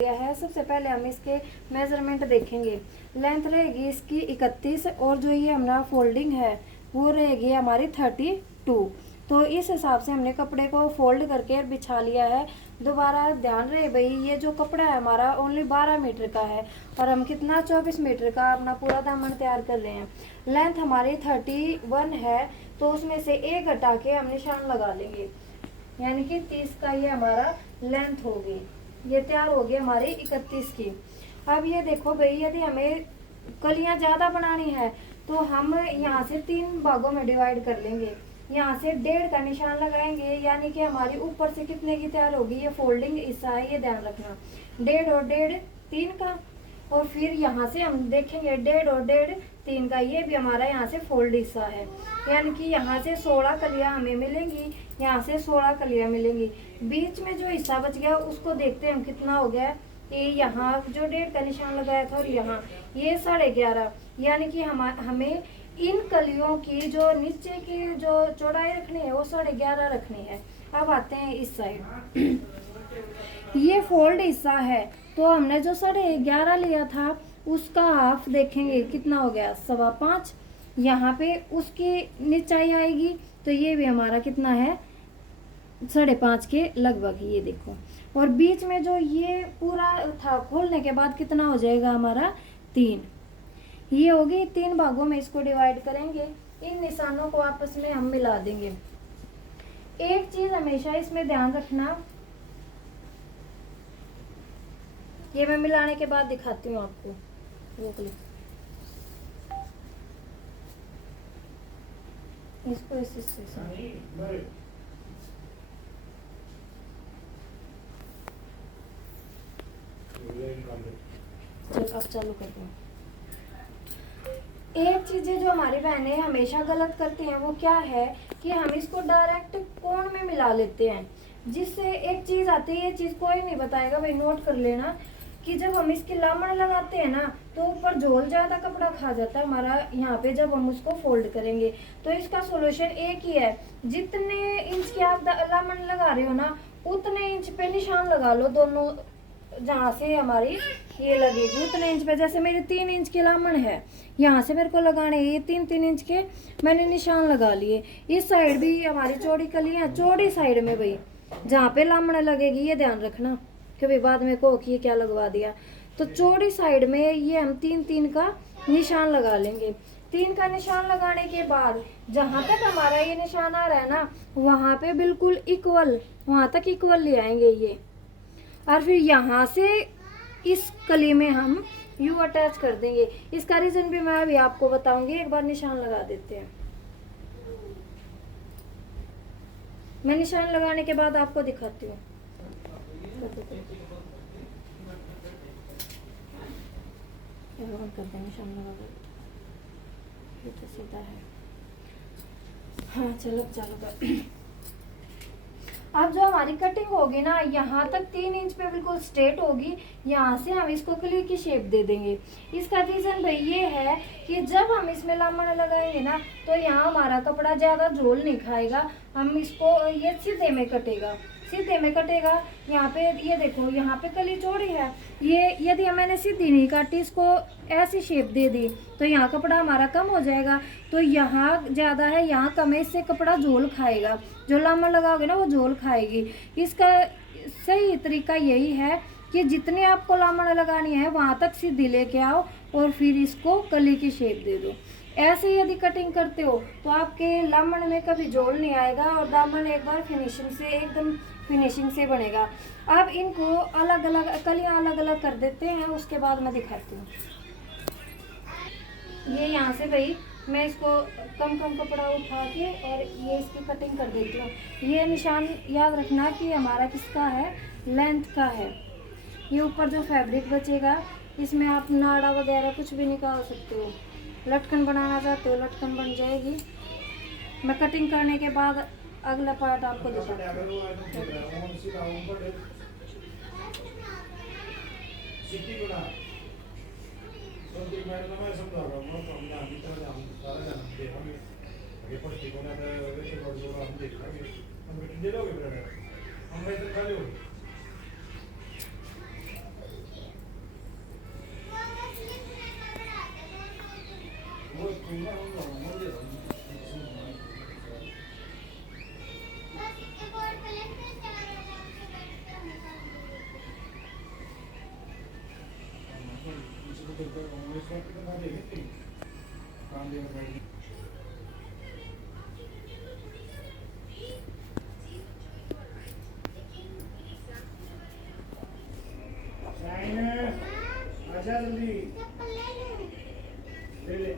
गया है। सबसे पहले हम इसके मेजरमेंट देखेंगे। लेंथ रहेगी इसकी 31 और जो ये हमारा फोल्डिंग है वो रहेगी हमारी 32। तो इस हिसाब से हमने कपड़े को फोल्ड करके बिछा लिया है। दोबारा ध्यान रहे भाई, ये जो कपड़ा है हमारा ओनली 12 मीटर का है और हम कितना 24 मीटर का अपना पूरा दामन तैयार कर रहे हैं। लेंथ हमारी 31 है तो उसमें से एक घटा के हम निशान लगा लेंगे, यानी कि 30 का ये हमारा लेंथ होगी। ये तैयार होगी हमारी 31 की। अब ये देखो भाई, यदि हमें कलियां ज्यादा बनानी है तो हम यहाँ से 3 भागों में डिवाइड कर लेंगे। यहाँ से 1.5 का निशान लगाएंगे, यानी कि हमारी ऊपर से कितने की तैयार होगी, ये फोल्डिंग हिस्सा है, ये ध्यान रखना। 1.5 और 1.5 3 का। और फिर यहाँ से हम देखेंगे 1.5 और 1.5 3 का, ये भी हमारा यहाँ से फोल्ड हिस्सा है, यानी कि यहाँ से 16 कलियां हमें मिलेंगी, यहाँ से 16 कलियां मिलेंगी। बीच में जो हिस्सा बच गया उसको देखते हैं हम कितना हो गया। ये यहाँ जो 1.5 का निशान लगाया था और यहाँ ये 11.5, यानी कि हमें इन कलियों की जो नीचे की जो चौड़ाई रखनी है वो 11.5 रखनी है। अब आते हैं इस साइड। ये फोल्ड हिस्सा है तो हमने जो 11.5 लिया था उसका हाफ देखेंगे कितना हो गया, 5.25। यहाँ पे उसकी निचाई आएगी तो ये भी हमारा कितना है, 5.5 के लगभग, ये देखो। और बीच में जो ये पूरा था खोलने के बाद कितना हो जाएगा हमारा 3। ये होगी 3 भागों में इसको डिवाइड करेंगे। इन निशानों को आपस में हम मिला देंगे। एक चीज हमेशा इसमें ध्यान रखना, ये मैं मिलाने के बाद दिखाती हूँ आपको। रोक लो इसको इस हिस्से से। चल अब चालू करते हैं। एक चीजें जो हमारी बहनें हमेशा गलत करती हैं वो क्या है कि हम इसको डायरेक्ट कोण में मिला लेते हैं, जिससे एक चीज आती है, ये चीज कोई नहीं बताएगा भाई, नोट कर लेना कि जब हम इसकी लामड़ लगाते हैं ना तो ऊपर झोल ज्यादा कपड़ा खा जाता है हमारा यहाँ पे जब हम उसको फोल्ड करेंगे। तो इसका सॉल्यूशन एक ही है, जितने इंच की आप लामड़ लगा रहे हो ना उतने इंच पे निशान लगा लो, दोनों जहाँ से हमारी ये लगेगी उतने इंच पे। जैसे मेरी 3 इंच की लामड़ है, यहाँ से मेरे को लगाने ये 3-3 इंच के मैंने निशान लगा लिए। इस साइड भी हमारी चौड़ी कलियां, चौड़ी साइड में भाई जहाँ पे लामड़ लगेगी ये ध्यान रखना, क्योंकि बाद में को ये क्या लगवा दिया। तो चौड़ी साइड में ये हम 3-3 का निशान लगा लेंगे। 3 का निशान लगाने के बाद जहाँ तक हमारा ये निशान आ रहा है ना वहाँ पे बिल्कुल इक्वल, वहाँ तक इक्वल ले आएंगे ये। और फिर यहाँ से इस कली में हम यू अटैच कर देंगे। इसका रीजन भी मैं अभी आपको बताऊंगी। एक बार निशान लगा देते हैं। मैं निशान लगाने के बाद आपको दिखाती हूँ। करते हैं निशान लगा कर, ये तो सीधा है। हाँ चलो चालू कर। अब जो हमारी कटिंग होगी ना यहाँ तक 3 इंच पे बिल्कुल स्ट्रेट होगी, यहाँ से हम इसको कली की शेप दे देंगे। इसका रीजन भाई ये है कि जब हम इसमें लामड़ लगाएंगे ना तो यहाँ हमारा कपड़ा ज्यादा झोल नहीं खाएगा, हम इसको ये सीधे में कटेगा, सीधे में कटेगा। यहाँ पे ये देखो, यहाँ पे कली चौड़ी है, ये यदि मैंने सीधी नहीं काटी, इसको ऐसी शेप दे दी तो यहाँ कपड़ा हमारा कम हो जाएगा। तो यहाँ ज़्यादा है, यहाँ कम है, इससे कपड़ा झोल खाएगा, जो लामड़ लगाओगे ना वो झोल खाएगी। इसका सही तरीका यही है कि जितनी आपको लामड़ लगानी है वहाँ तक सीधी लेके आओ और फिर इसको कली की शेप दे दो। ऐसे यदि कटिंग करते हो तो आपके लामड़ में कभी झोल नहीं आएगा और दामन एक बार फिनिशिंग से एकदम फिनिशिंग से बनेगा। अब इनको अलग अलग कलियां अलग अलग कर देते हैं, उसके बाद मैं दिखाती हूँ। ये यहाँ से भाई मैं इसको कम कपड़ा उठा के और ये इसकी कटिंग कर देती हूँ। ये निशान याद रखना कि हमारा किसका है, लेंथ का है। ये ऊपर जो फैब्रिक बचेगा इसमें आप नाड़ा वगैरह कुछ भी निकाल सकते हो। लटकन बनाना चाहते हो लटकन बन जाएगी। मैं कटिंग करने के बाद अगला पार्ट आपको दिखाती हूँ। आजा जल्दी ले ले।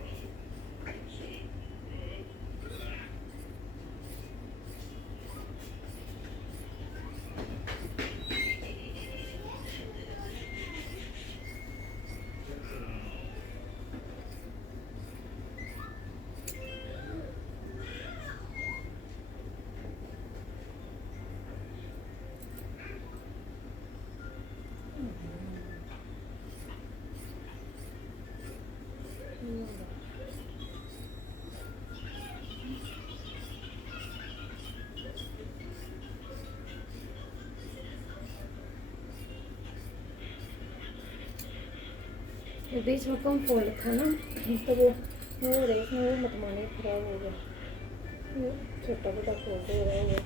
बीच में कम फोल्ड था ना, तो वो हो रही इसमें वो मत माने खराब हो गया, छोटा छोटा फोल्ड हो रहा है।